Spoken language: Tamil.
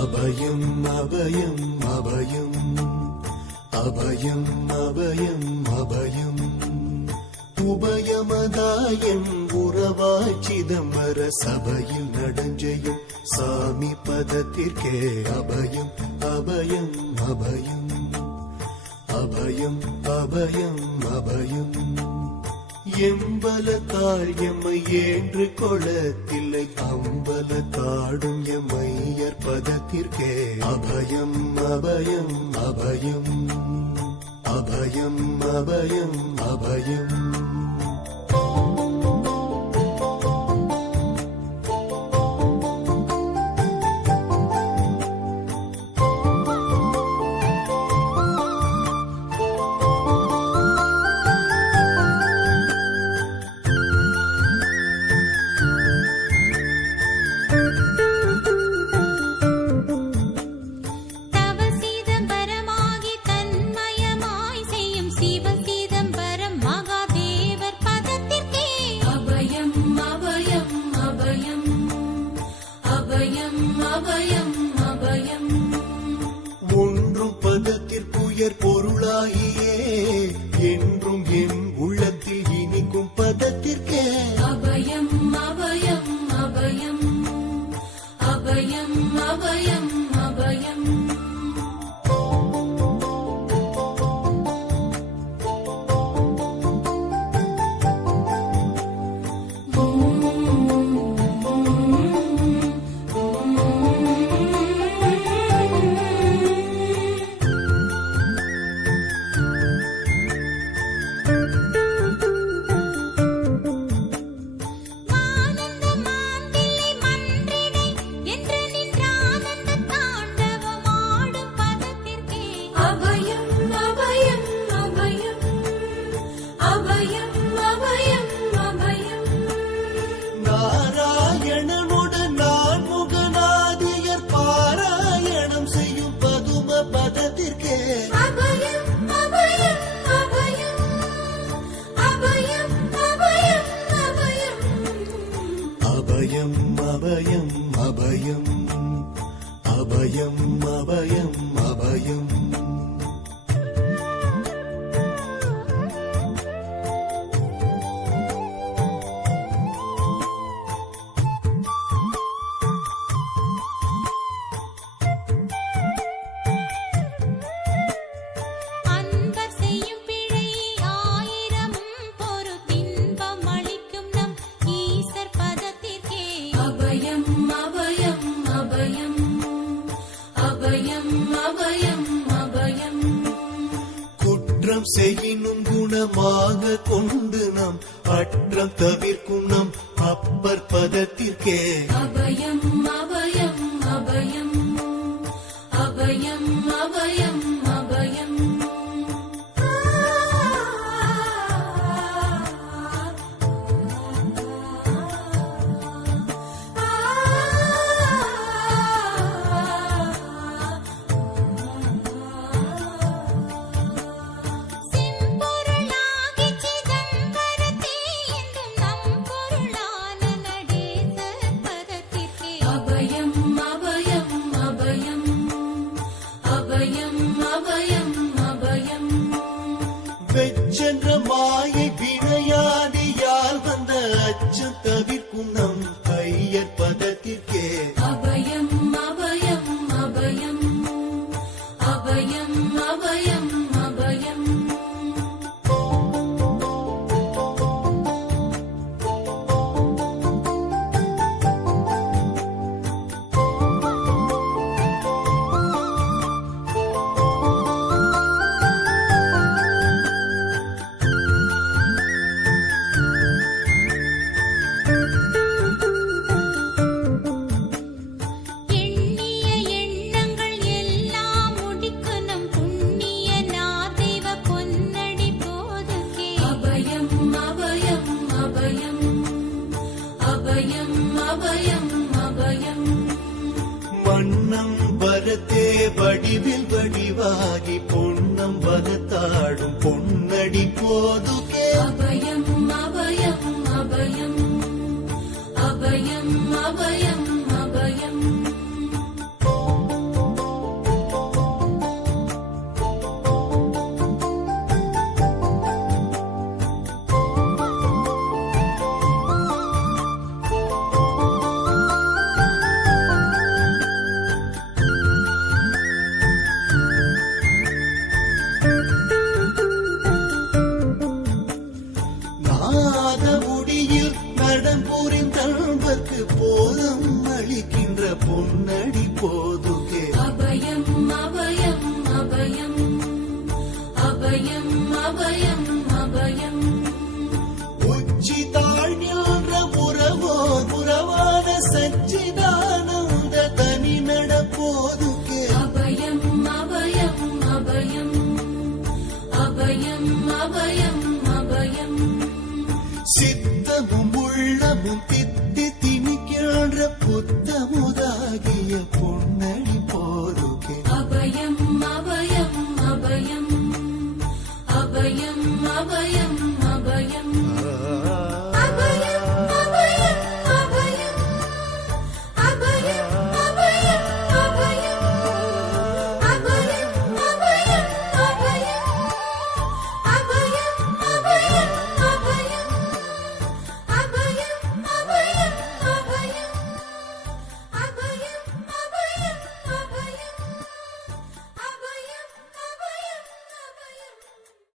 அபயம் அபயம் அபயம். அபயம் அபயம் அபயம். உபயமதாயம் உறவாச்சிதம்பர சபையில் நடஞ்செய்யும் சாமி பதத்திற்கே அபயம் அபயம் அபயம். அபயம் அபயம் அபயம். எம்பலத்தாள் எம்மை ஏன்று கொளத்தில்லை அம்பலத்தாடும் எம்மையர் பதத்திற்கே. அபயம் அபயம் அபயம். அபயம் அபயம் அபயம். அபயம் அபயம் அபயம் செய்யினும் குணமாக கொண்டு நாம் அற்றம் தவிர்க்கும் நாம் அப்பர் பதத்திற்கே. அபயம் அபயம் அபயம். அபயம் அபயம். ಜಗವಿ மன்னம் வரத்தே வடிவில் வடிவாகி பொன்னம் வரத்தாடும் பொன்னடி போதுகே திணிக்கின்ற புத்தமுதாகிய பொன்னடி